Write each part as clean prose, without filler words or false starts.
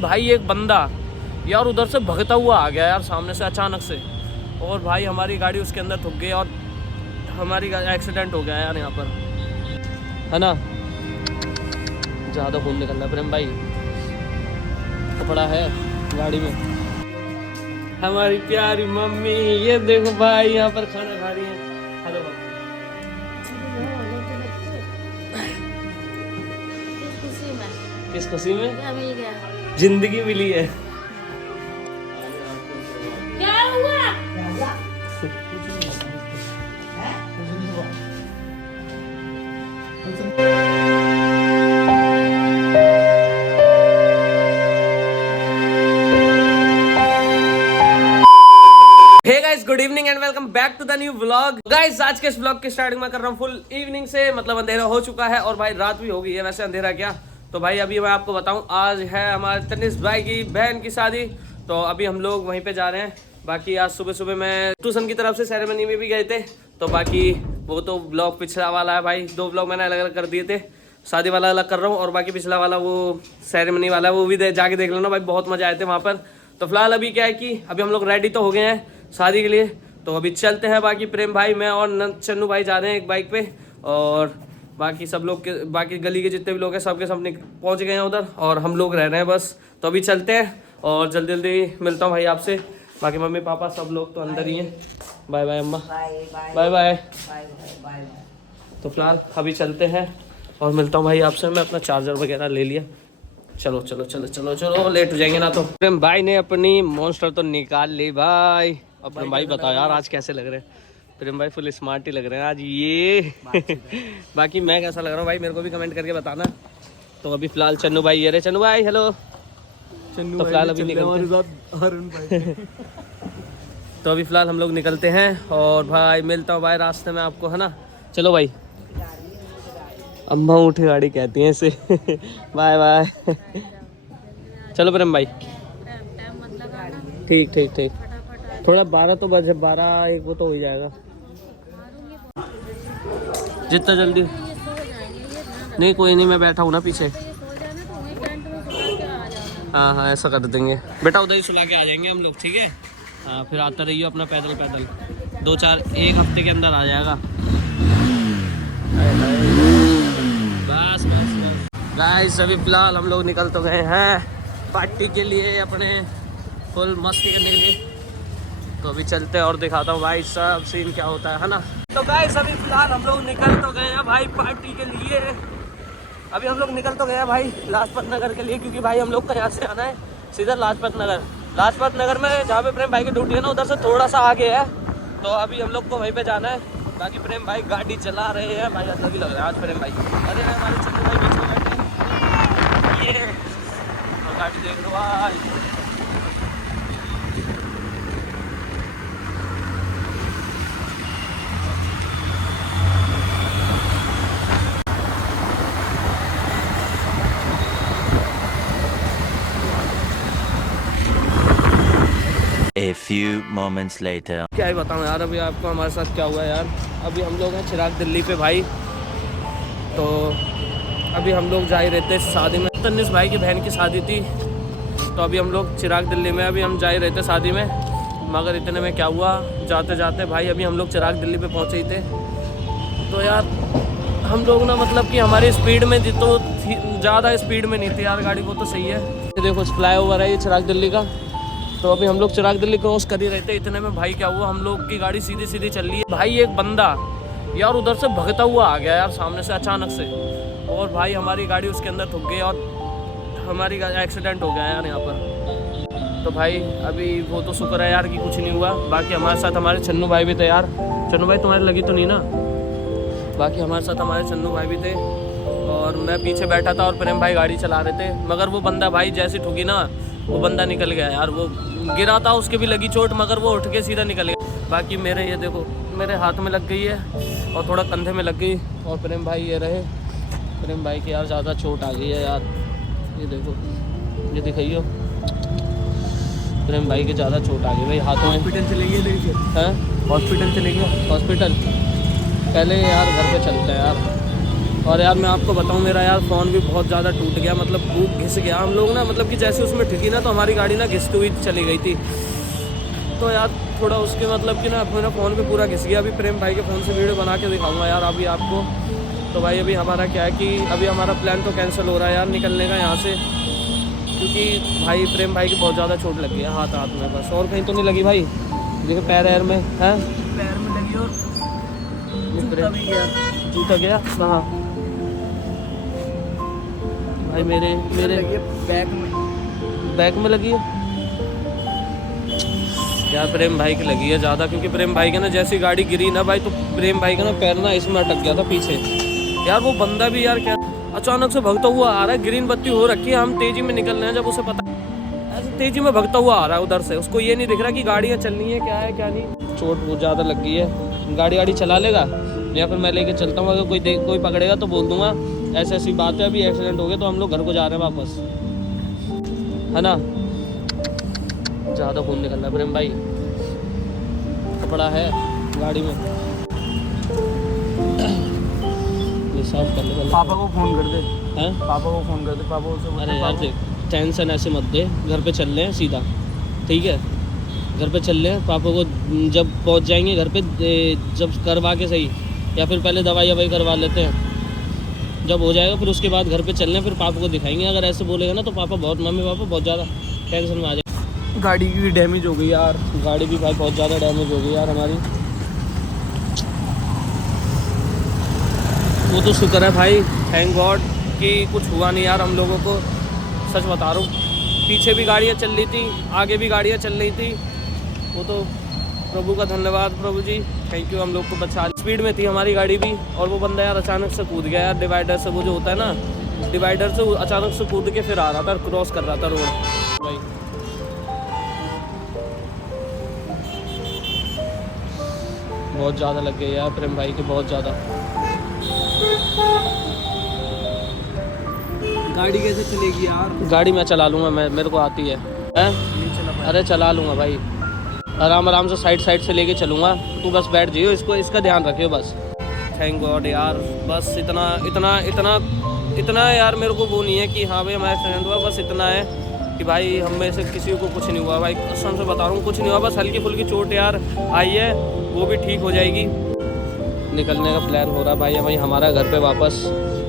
भाई एक बंदा यार उधर से भगता हुआ आ गया यार सामने से अचानक से, और भाई हमारी गाड़ी उसके अंदर ठुक गई और हमारी एक्सीडेंट हो गया यार यहाँ पर, है ना। ज़्यादा खून निकल रहा है प्रेम भाई, कपड़ा है गाड़ी में। हमारी प्यारी मम्मी ये देखो भाई यहाँ पर खाना खा रही है। हेलो किस खुशी में? जिंदगी मिली है। क्या हुआ? Hey guys, good evening and welcome back to the new vlog. Guys आज के इस व्लॉग की स्टार्टिंग में कर रहा हूँ फुल इवनिंग से, मतलब अंधेरा हो चुका है और भाई रात भी हो गई है। वैसे अंधेरा क्या, तो भाई अभी मैं आपको बताऊं, आज है हमारे तनिष भाई की बहन की शादी, तो अभी हम लोग वहीं पे जा रहे हैं। बाकी आज सुबह सुबह मैं ट्यूशन की तरफ से सेरेमनी में भी गए थे, तो बाकी वो तो ब्लॉग पिछला वाला है भाई, 2 ब्लॉग मैंने अलग अलग कर दिए थे। शादी वाला अलग कर रहा हूँ और बाकी पिछला वाला वो सेरेमनी वाला वो भी जाके देख लेना भाई, बहुत मजा आए थे वहाँ पर। तो फिलहाल अभी क्या है कि अभी हम लोग रेडी तो हो गए हैं शादी के लिए, तो अभी चलते हैं। बाकी प्रेम भाई, मैं और चन्नू भाई जा रहे हैं एक बाइक पे, और बाकी सब लोग के, बाकी गली के जितने भी लोग हैं सबके सब पहुंच गए हैं उधर, और हम लोग रह रहे हैं बस। तो अभी चलते हैं और जल्दी जल्दी मिलता हूँ भाई आपसे। बाकी मम्मी पापा सब लोग तो अंदर ही हैं। बाय बाय अम्मा, बाय बाय। तो फिलहाल अभी चलते हैं और मिलता हूँ भाई आपसे। मैं अपना चार्जर वगैरह ले लिया। चलो चलो चलो चलो चलो, लेट हो जाएंगे ना तो। प्रेम भाई ने अपनी मॉन्स्टर तो निकाल ली भाई। अब प्रेम भाई बताओ यार आज कैसे लग रहे हैं? प्रेम भाई फुल स्मार्ट ही लग रहे हैं आज ये। बाकी मैं कैसा लग रहा हूँ भाई, मेरे को भी कमेंट करके बताना। तो अभी फिलहाल चन्नू भाई, ये रहे चन्नू भाई, हेलो। तो फिलहाल अभी निकलते तो अभी फिलहाल हम लोग निकलते हैं और भाई मिलता हूँ भाई रास्ते में आपको, है ना। चलो भाई, अम्मा उठी गाड़ी कहती हैं इसे। Bye bye. चलो प्रेम भाई, ठीक ठीक ठीक। थोड़ा 12 तो बजे, 12-1 वो तो हो ही जाएगा जितना जल्दी। नहीं कोई नहीं, मैं बैठा हूँ ना पीछे। हाँ हाँ ऐसा कर देंगे बेटा, उधर ही सुला के आ जाएंगे हम लोग, ठीक है। हाँ फिर आता रहिए अपना पैदल पैदल, 1 हफ्ते के अंदर आ जाएगा। बस बस बस गाइस, अभी फिलहाल हम लोग निकल तो गए हैं पार्टी के लिए, अपने फुल मस्ती करने के लिए। तो अभी चलते हैं और दिखाता हूँ भाई सब सीन क्या होता है ना। तो गाइस अभी फिलहाल हम लोग निकल तो गए हैं भाई पार्टी के लिए। अभी हम लोग निकल तो गए हैं भाई लाजपत नगर के लिए, क्योंकि भाई हम लोग को यहाँ से आना है सीधा लाजपत नगर। लाजपत नगर में जहाँ पे प्रेम भाई की ड्यूटी है ना, उधर से थोड़ा सा आगे है, तो अभी हम लोग को वहीं पे जाना है। बाकी प्रेम भाई गाड़ी चला रहे हैं भाई, अच्छा भी लग रहा है आज प्रेम भाई। अरे हमारे चंदू भाई बीच में बैठे, ये तो गाड़ी देख लो भाई। A few moments later. क्या ही बताऊँ यार अभी आपको हमारे साथ क्या हुआ यार। अभी हम लोग हैं चिराग दिल्ली पे भाई, तो अभी हम लोग जा ही रहते शादी में। तनिष भाई की बहन की शादी थी, तो अभी हम लोग चिराग दिल्ली में, अभी हम जा ही रहते शादी में। मगर इतने में क्या हुआ, जाते जाते भाई अभी हम लोग चिराग दिल्ली पे पहुँचे ही थे। तो यार हम लोग ना, मतलब कि हमारी स्पीड में तो ज़्यादा स्पीड में नहीं थी यार गाड़ी, वो तो सही है। देखो फ्लाई ओवर है ये चिराग दिल्ली का, तो अभी हम लोग चिराग दिल्ली क्रॉस कर ही रहते। इतने में भाई क्या हुआ, हम लोग की गाड़ी सीधी सीधी चल रही है, भाई एक बंदा यार उधर से भगता हुआ आ गया यार सामने से अचानक से, और भाई हमारी गाड़ी उसके अंदर ठुक गई और हमारी एक्सीडेंट हो गया यार यहाँ पर। तो भाई अभी वो तो शुक्र है यार कि कुछ नहीं हुआ। बाकी हमारे साथ हमारे चन्नू भाई भी थे यार। चन्नू भाई तुम्हारी लगी तो नहीं ना? बाकी हमारे साथ हमारे चन्नू भाई भी थे और मैं पीछे बैठा था और प्रेम भाई गाड़ी चला रहे थे। मगर वो बंदा भाई जैसी ठुकी ना, वो बंदा निकल गया यार। वो गिरा था, उसके भी लगी चोट, मगर वो उठ के सीधा निकल गया। बाकी मेरे ये देखो, मेरे हाथ में लग गई है और थोड़ा कंधे में लग गई, और प्रेम भाई ये रहे। प्रेम भाई की यार ज़्यादा चोट आ गई है यार, ये देखो, ये दिखाइयो, प्रेम भाई की ज़्यादा चोट आ गई भाई हाथों में। हॉस्पिटल चले गए? हैं हॉस्पिटल चले गए? हॉस्पिटल पहले यार घर पे चलते हैं यार, और यार मैं आपको बताऊं, मेरा यार फ़ोन भी बहुत ज़्यादा टूट गया, मतलब टूट घिस गया। हम लोग ना मतलब कि जैसे उसमें ठिकी ना, तो हमारी गाड़ी ना घिसती हुई चली गई थी। तो यार थोड़ा उसके मतलब कि ना मेरा फ़ोन भी पूरा घिस गया। अभी प्रेम भाई के फ़ोन से वीडियो बना के दिखाऊंगा यार अभी आपको। तो भाई अभी हमारा क्या है कि अभी हमारा प्लान तो कैंसिल हो रहा है यार निकलने का यहाँ से, क्योंकि भाई प्रेम भाई की बहुत ज़्यादा चोट लगी है हाथ में बस, और कहीं तो नहीं लगी भाई? देखिए पैर में है, पैर में लगी और जूता भी गया। जूता गया कहाँ भाई? मेरे बैक में लगी है यार। प्रेम भाई की लगी है ज़्यादा, क्योंकि प्रेम भाई के ना जैसी गाड़ी गिरी ना भाई, तो प्रेम भाई का ना पैर ना इसमें अटक गया था पीछे। यार वो बंदा भी यार क्या अचानक से भगता हुआ आ रहा है, ग्रीन बत्ती हो रखी है, हम तेजी में निकल रहे हैं, जब उसे पता ऐसे तेजी में भगता हुआ आ रहा है उधर से, उसको ये नहीं दिख रहा कि गाड़ियाँ चलनी है क्या है क्या नहीं। चोट बहुत ज़्यादा लग गई है। गाड़ी चला लेगा या फिर मैं लेके चलता हूँ, अगर कोई पकड़ेगा तो बोल दूंगा ऐसी ऐसी बात है, अभी एक्सीडेंट हो गया तो हम लोग घर को जा रहे हैं वापस, है ना? ज़्यादा खून निकल रहा है प्रेम भाई, कपड़ा है गाड़ी में, ये साफ कर ले। पापा को फोन कर दे। हैं? पापा को फोन कर दे। पापा उसे अरे यार देख, टेंशन ऐसे मत दे, घर पे चल रहे हैं सीधा, ठीक है? घर पे चल रहे हैं, पापा को जब पहुंच जाएंगे घर पे, जब करवा के सही, या फिर पहले दवाई करवा लेते हैं, जब हो जाएगा फिर उसके बाद घर पे चल रहे हैं, फिर पापा को दिखाएंगे। अगर ऐसे बोलेगा ना तो मम्मी पापा बहुत ज़्यादा टेंशन में आ जाए। गाड़ी भी डैमेज हो गई यार। गाड़ी भी भाई बहुत ज़्यादा डैमेज हो गई यार हमारी। वो तो शुक्र है भाई, थैंक गॉड कि कुछ हुआ नहीं यार हम लोगों को। सच बता रहा हूँ, पीछे भी गाड़ियाँ चल रही थी, आगे भी गाड़ियाँ चल रही थी, वो तो प्रभु का धन्यवाद, प्रभु जी थैंक यू, हम लोग को बचा। स्पीड में थी हमारी गाड़ी भी, और वो बंदा यार अचानक से कूद गया यार डिवाइडर से, वो जो होता है ना डिवाइडर से, अचानक से कूद के फिर आ रहा था, क्रॉस कर रहा था रोड भाई। बहुत ज़्यादा लग गई यार प्रेम भाई के, बहुत ज़्यादा। गाड़ी कैसे चलेगी यार? गाड़ी मैं चला लूँगा, मेरे को आती है, नहीं चला पाया। अरे चला लूँगा भाई, आराम से साइड से लेके चलूँगा, तू बस बैठ जाइयो, इसका ध्यान रखियो बस। थैंक गॉड यार, बस इतना यार मेरे को वो नहीं है कि हाँ भाई हमारा एक्सीडेंट हुआ, बस इतना है कि भाई हम में से किसी को कुछ नहीं हुआ भाई, कसम से बता रहा हूँ कुछ नहीं हुआ, बस हल्की फुल्की चोट यार आई है, वो भी ठीक हो जाएगी। निकलने का प्लान हो रहा है भाई हमारा घर पे वापस,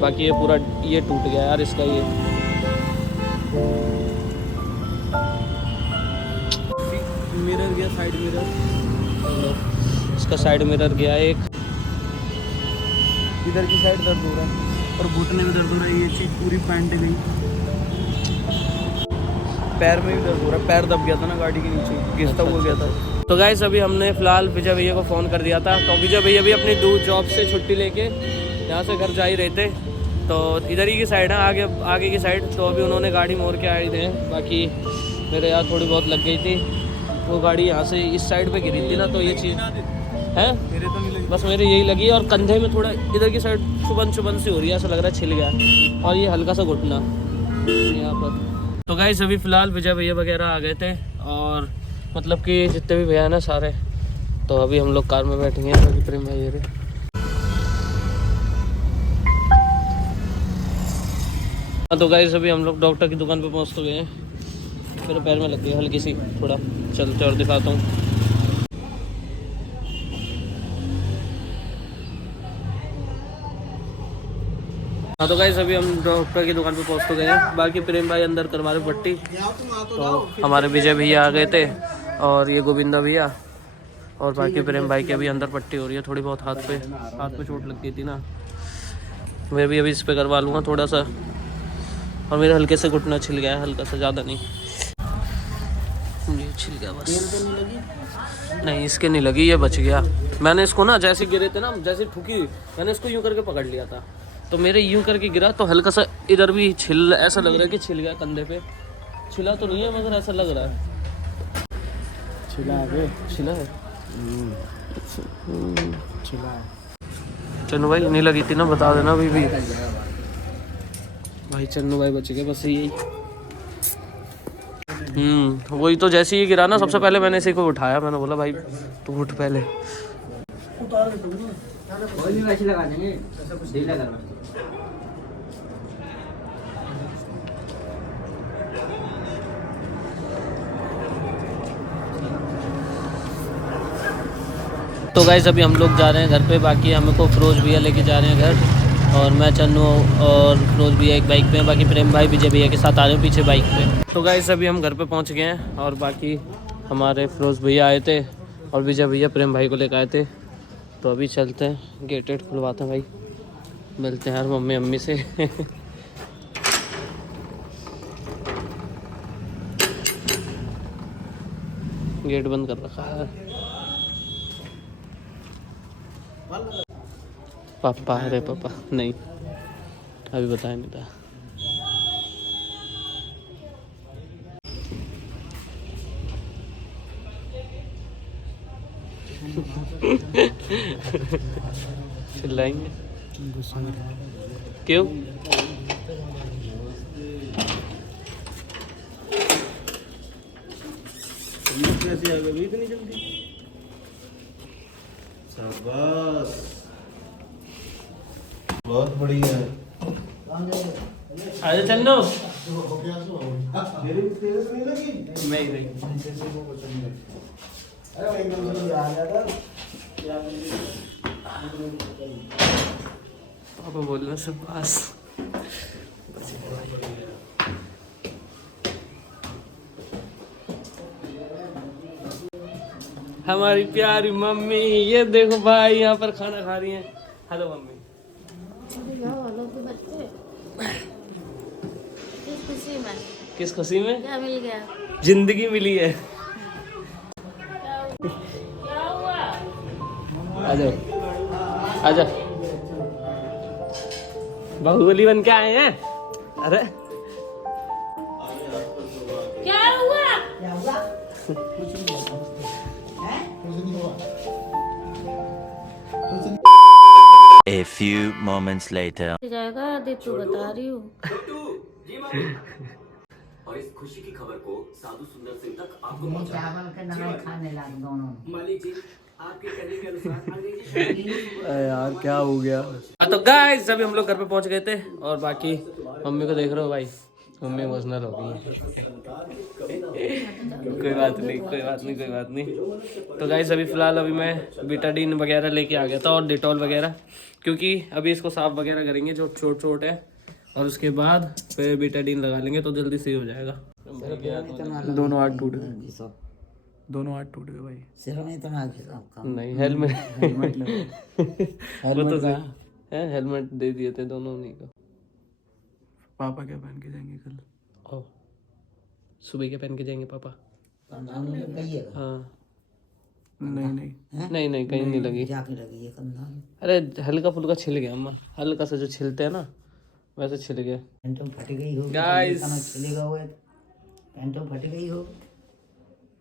बाकी ये पूरा ये टूट गया यार इसका, ये मिरर गया, साइड मिरर, इसका साइड मिरर गया एक, इधर की साइड दर्द हो रहा है और घुटने में दर्द हो रहा है, ये चीज़ पूरी पैंट गई। पैर में भी दर्द हो रहा है, पैर दब गया था ना गाड़ी के नीचे, घिसता हुआ गया था। तो गाइस अभी हमने फ़िलहाल विजय भैया को फ़ोन कर दिया था, तो विजय भैया भी अपनी दूर जॉब से छुट्टी लेके यहाँ से घर जा ही रहे थे, तो इधर ही की साइड है, आगे की साइड, तो अभी उन्होंने गाड़ी मोड़ के आए थे। बाकी मेरे यार थोड़ी बहुत लग गई थी, वो गाड़ी यहाँ से इस साइड पे गिरी थी ना, तो ये चीज़ है मेरे तो नहीं लगी, बस मेरे यही लगी, और कंधे में थोड़ा इधर की साइड चुभन सी हो रही है, ऐसा लग रहा है छिल गया, और ये हल्का सा घुटना यहाँ पर। तो गाइस अभी फ़िलहाल विजय भैया वगैरह आ गए थे, और मतलब कि जितने भी भैया हैं ना सारे, तो अभी हम लोग कार में बैठेंगे, अभी प्रेम भाई रे। हाँ तो गाइस अभी हम लोग डॉक्टर की दुकान पे पहुँच तो गए हैं, मेरे पैर में लग गई हल्की सी, थोड़ा चलते और दिखाता हूँ। हाँ तो गाइस अभी हम डॉक्टर की दुकान पे पहुँच तो गए हैं, बाकी प्रेम भाई अंदर करवा रहे पट्टी, तो हमारे विजय भैया आ गए थे और ये गोविंदा भैया, और बाकी प्रेम भाई के अभी अंदर पट्टी हो रही है, थोड़ी बहुत हाथ पे चोट लग गई थी ना, मैं भी अभी इस पे करवा लूँगा थोड़ा सा, और मेरे हल्के से घुटना छिल गया है, हल्का सा, ज़्यादा नहीं, ये छिल गया बस। नहीं इसके नहीं लगी, ये बच गया। मैंने इसको ना जैसे गिरे थे ना, जैसे ठुकी मैंने इसको यूं करके पकड़ लिया था, तो मेरे यूं करके गिरा तो हल्का सा इधर भी छिल, ऐसा लग रहा है कि छिल गया कंधे पे, छिला तो नहीं है मगर ऐसा लग रहा है छिला है, छिला है। छिला है। चन्नू भाई नहीं लगी थी ना, बता देना अभी भी भाई, चन्नू भाई बच गए बस यही। वही तो, जैसे ही गिरा ना सबसे पहले मैंने इसी को उठाया, मैंने बोला भाई तू उठ पहले। उतार के कोई नहीं वैसे लगा देंगे, ऐसा कुछ ढीला करना। तो गाइस अभी हम लोग जा रहे हैं घर पे, बाकी हमको फिरोज भैया लेके जा रहे हैं घर, और मैं चन्नू और फिरोज भैया एक बाइक पे हैं, बाकी प्रेम भाई विजय भैया के साथ आ रहे हैं पीछे बाइक पे। तो गाइस अभी हम घर पे पहुंच गए हैं, और बाकी हमारे फिरोज भैया आए थे और विजय भैया प्रेम भाई को लेकर आए थे। तो अभी चलते हैं, गेट वेट खुलवाते हैं भाई, मिलते हैं यार मम्मी अम्मी से। गेट बंद कर रखा है। पापा, अरे पापा नहीं, अभी बताया नहीं था। चिल्लाएंगे क्यों? कैसे आ गए इतनी जल्दी? शाबाश, बहुत बढ़िया। अरे चन्नो मेरी तेरे से नहीं लगी? नहीं अरे एकदम से आ गया था। पापा बोलना सब पास। हमारी प्यारी मम्मी, ये देखो भाई यहाँ पर खाना खा रही हैं। Hello mummy. किस खुशी में? किस खुशी में? क्या मिल गया? जिंदगी मिली है। क्या हुआ? आजा आजा, बाहुबली बन के आए हैं। अरे क्या हुआ? A few moments later. जाएगा आदित्य, तू बता रही हूँ। और इस खुशी की खबर को साधु सुंदर सिंह तक आपको चावल के नमक खाने लग दोनों। मालिक जी आपके कहने के अनुसार अंग्रेजी यार क्या हो गया? तो गाइस अभी हम लोग घर पे पहुंच गए थे, और बाकी मम्मी को देख रहे हो भाई, मम्मी इमोशनल हो गई है। कोई बात नहीं, कोई बात नहीं, कोई बात नहीं। तो गाइस अभी फिलहाल अभी मैं बीटाडीन वगैरह लेके आ गया था, और डिटॉल वगैरह, क्योंकि अभी इसको साफ वगैरह करेंगे जो चोट चोट है, और उसके बाद फिर बीटाडीन लगा लेंगे तो जल्दी सही हो जाएगा। दोनों हाथ टूट गए, दोनों हाथ टूट गए भाई। सिर में इतना आपका नहीं, हेलमेट हेलमेट वो तो सही है, हेलमेट दे दिए थे दोनों नहीं को। पापा क्या पहन के जाएंगे कल? ओ, सुबह के पहन के जाएंगे पापा। कंधान में लग गई है। हाँ नहीं नहीं, नहीं नहीं, कहीं नहीं लगी। जाके लगी है कंधान। अरे हल्का फुल्का छिल गया अम्मा, हल्का सा जो छिलते हैं ना वैसे छिल गया। पेंटो फट गई हो Guys. छिलेगा हुआ है, पेंटो फट गई हो।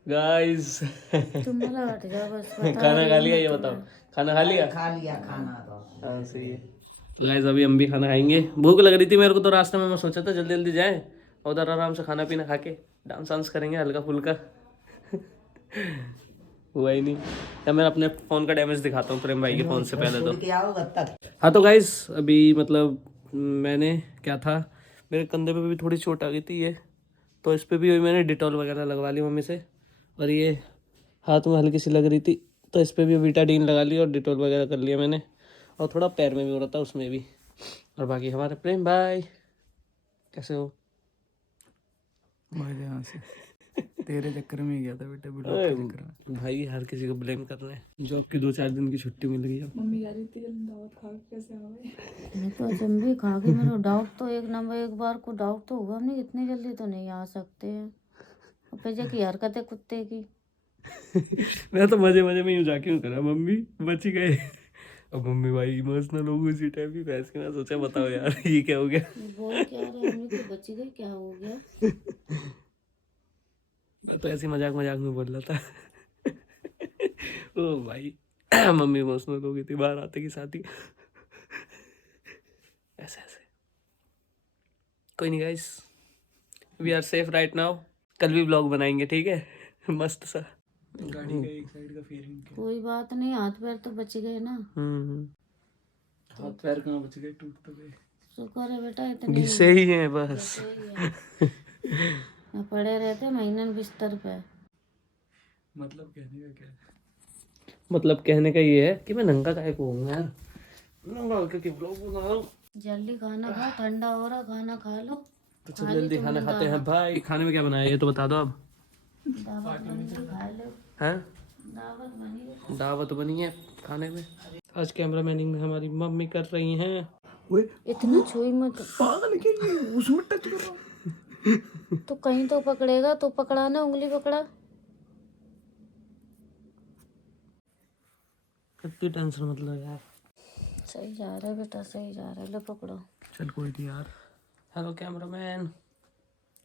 गाइस तुम मला हट जाओ बस। बता खाना रही खा हूँ लिया? मैं ये तुम्हें। बताओ, खाना खा लिया? खा लिया खाना तो। हाँ सही है। तो गाइस अभी हम भी खाना खाएंगे, भूख लग रही थी मेरे को तो रास्ते में, मैं सोचा था जल्दी जल्दी जाए और उधर आराम से खाना पीना खा के डांस वांस करेंगे हल्का फुल्का। हुआ ही नहीं। या मैं अपने फ़ोन का डैमेज दिखाता हूँ प्रेम भाई के फ़ोन से पहले तो। छोड़ के आओ तब तक। हाँ तो गाइस अभी मतलब मैंने क्या था, मेरे कंधे पे भी थोड़ी चोट आ गई थी ये, तो इस पे भी मैंने डिटॉल वगैरह लगवा ली मम्मी से, और ये हाथ में हल्की सी लग रही थी तो इस पे भी बीटाडीन लगा ली और डिटॉल वगैरह कर लिया मैंने, और थोड़ा पैर में भी हो रहा था उसमें भी। और बाकी हमारे प्रेम भाई कैसे हो? भाई यहाँ से तेरे चक्कर में ही गया था बेटा, ब्लॉग अरे के चक्कर में। भाई हर किसी को ब्लेम कर रहे हैं। जॉब की 2-4 दिन की छुट्टी मिल गई अब। मैं तो अचंभे खा गई। मेरा डाउट तो एक बार को डाउट तो हुआ नहीं, इतनी जल्दी तो नहीं आ सकते हैं। और पेजा की हरकत है कुत्ते की। मैं तो मजे मजे में यूँ जाके यूँ करा, मम्मी बच गए। अब मम्मी भाई इमोशनल हो गई उसी टाइम भी, भैंस के ना सोचा बताओ यार ये क्या हो गया। ये बोल क्या रहे हम लोग, बच गए क्या हो गया? मैं तो ऐसे मजाक मजाक में बोल रहा था। ओ भाई मम्मी इमोशनल हो गई थी बाहर आते की साथ ही। ऐसे ऐसे कोई नहीं guys, we are safe right now. कल भी ब्लॉग बनाएंगे ठीक है, मस्त सा। गाड़ी का एक साइड का फेयरिंग क्या? कोई बात नहीं, हाथ पैर तो बच गए ना। हाथ पैर कहाँ बच गए, टूट तो गए। शुक्र है बेटा, इतने घिसे ही हैं बस। न पड़े रहते महीनन बिस्तर पे। मतलब कहने का क्या है? मतलब कहने का ये है कि मैं नंगा काहे को हूँ यार, नंगा होकर के ब्लॉग बना रहा हूँ। जल्दी खाना खा, ठंडा हो रहा, खाना खा लो। तो चल जल्दी खाना खाते हैं भाई। खाने में क्या बनाया ये तो बता दो अब। दावत बनी है, खा लो। हैं? दावत बनी है। दावत बनी है खाने में। आज कैमरा मैनिंग में हमारी मम्मी कर रही हैं। इतना छुई मत, पागल क्या ये, उसमें टच कर रहा हूँ। तो कहीं तो पकड़ेगा, तो पकड़ा ना, उंगली पकड़ा। कितनी टेंशन मतलब यार। सही जा रहा है बेटा, सही जा रहा है। लो पकड़ो, चल कोई नहीं यार। Hello cameraman.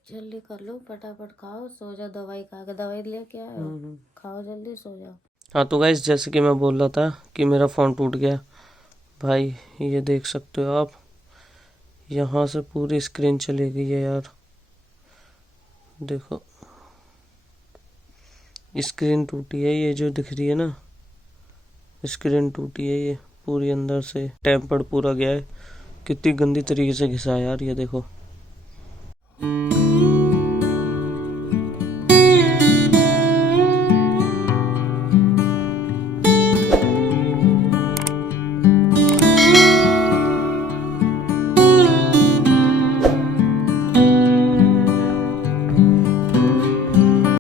जल्दी कर लो, फटाफट खाओ, सो जाओ। दवाई खा के, दवाई लेके आओ, खाओ जल्दी, सो जाओ। हाँ तो गाइस, जैसे कि मैं बोल रहा था कि मेरा फ़ोन टूट गया भाई। ये देख सकते हो आप, यहाँ से पूरी स्क्रीन चली गई है यार। देखो स्क्रीन टूटी है, ये जो दिख रही है ना, स्क्रीन टूटी है ये पूरी, अंदर से टेम्पर्ड पूरा गया है। कितनी गंदी तरीके से घिसा है यार, ये देखो।